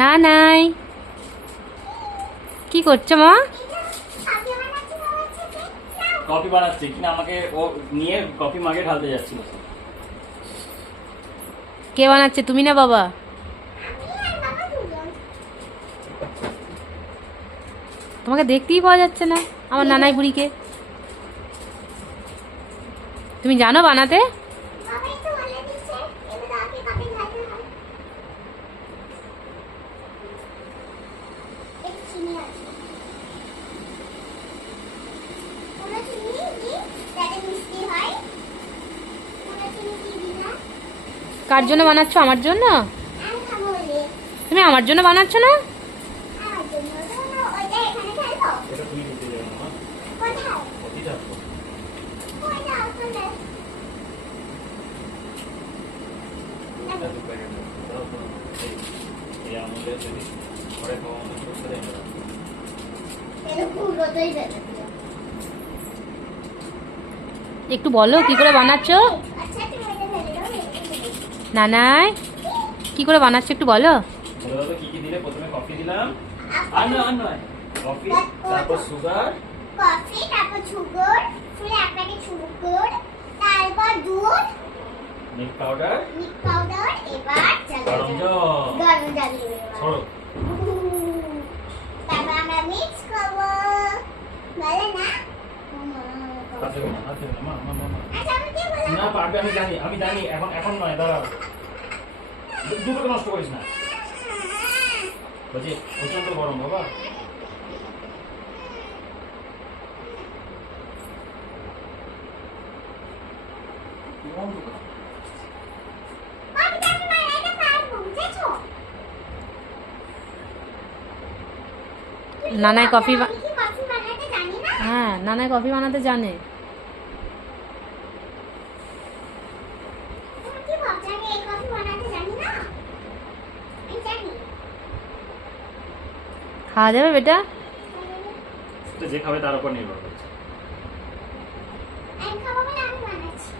না নাই কি করছো মা? কফি বানাচ্ছে কিনা আমাকে ও নিয়ে কফি মাগে ঢালতে যাচ্ছিল। কে বানাচ্ছে, তুমি না বাবা? তোমাকে দেখতেই পাওয়া যাচ্ছে না আমার নানাই বুড়িকে। তুমি জানো বানাতে? কার জন্য বানাচ্ছো? আমার জন্য? তুমি আমার জন্য বানাচ্ছ না? একটু বলো কি করে বানাচ্ছো নানাই, কি করে বানাচ্ছো একটু বলো। কি কি দিলে? প্রথমে কফি দিলাম, আর নয় কফি, তারপর সুগার, তারপর সুগার, ফির এক প্যাকেট সুগার, তারপর দুধ, মিল্ক পাউডার, এবার গরম জল ছড়ো। তারপর আমরা মিক্স করব। ভালো না? হাতে না মা আচ্ছা আমি কি বললাম? না পারবে, আমি জানি এখন নয়, দাঁড়াও, দুটোকে নষ্ট করিস না। বলছি প্রচন্ড গরম বাবা। নানাই কফি আমি কি কফি বানাতে জানি না? হ্যাঁ, নানাই কফি বানাতে জানে। তুমি কি ভাবছো আমি এই কফি বানাতে জানি না? আমি জানি। খাওয়া যাবে বেটা? তো যে খাবে তার উপর নির্ভর করছে। আমি খাবো বলে আমি বানাচ্ছি।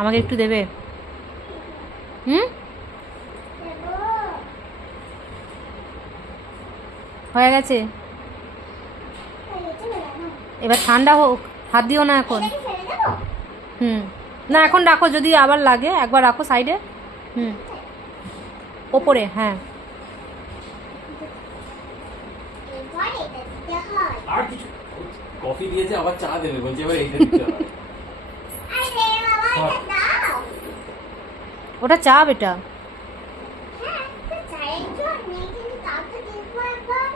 আমাকে একটু দেবে? হুম, দেবো। হয়ে গেছে। হয়েছে বলে না। এবার ঠান্ডা হোক, হাত দিও না এখন। এটা কি ফেলে দেবো? হুম, না এখন রাখো, যদি আবার লাগে একবার রাখো সাইডে। হুম, ওপরে, হ্যাঁ। এবার এটা দিতে হয়। আর কিছু কফি দিয়েছে, আবার চা দেবে বলছে, এবার এইটা দিতে হবে। আরে বাবা এটা দাও। ওটা চা বেটা। হ্যাঁ, তো চায়ের জন্য কিন্তু তাও তো দেখবো একবার।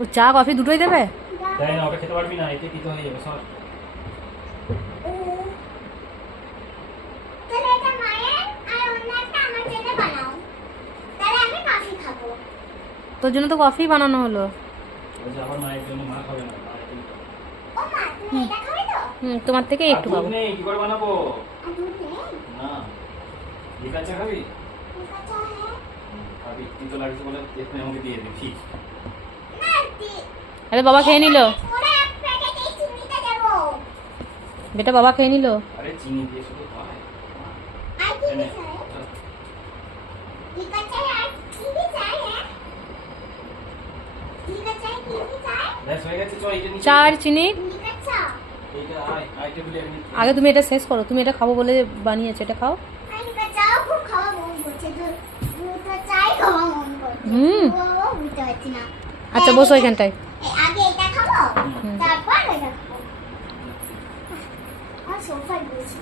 ও চা কফি দুটোই দেবে? দাও। তাই না, ওটা খেতে পারবি না, এতে পিতে হয়ে যাবে সব। তাহলে এটা মায়ের আর অন্য একটা আমার জন্য বানাও। তাহলে আমি কফি খাবো। তোর জন্য তো কফি বানানো হলো। বলছে আবার মায়ের জন্য, মা খাবে না, মা এটাই খাবে। ও মা, তুমি এটা খাবে তো? হুম, তোমার থেকে আর একটু দুধ খাবো। নেই, কি করে বানাবো? আর দুধ নেই? না, লিকার চা খাবি? ঠিক আছে, হ্যাঁ। খাবি, কিন্তু লাগছে বলে এক্ষুনি আমাকে দিয়ে দে, ঠিক। না, আরে বাবা খেয়ে নিল ওরা এক প্যাকেট এই চিনিটা দেবো। বেটা, বাবা খেয়ে নিল। আরে চিনি দিয়ে শুধু হয়। আর কি এনে, চাই? চল। ঠিক আছে, আর কি চাই? হ্যাঁ, ঠিক আছে, কি চাই? ব্যাস হয়ে গেছে, চল এইটা নিচে। চা আর চিনি। ঠিক আছে। এইটা আয় টেবিলে আমি নিচ্ছি। আগে তুমি এটা শেষ করো, তুমি এটা খাবো বলে বানিয়েছো, এটা খাও। ঠিক আছে, চাও খুব খাওয়া মন করছে। দুটো চাই খাওয়া মন করছে। হুম। ও বুঝতে পারছি না। আচ্ছা বসো এখানটায়। আগে এটা খাবো, হুম। তারপর এটা খাবো। আর সোফায় বসি।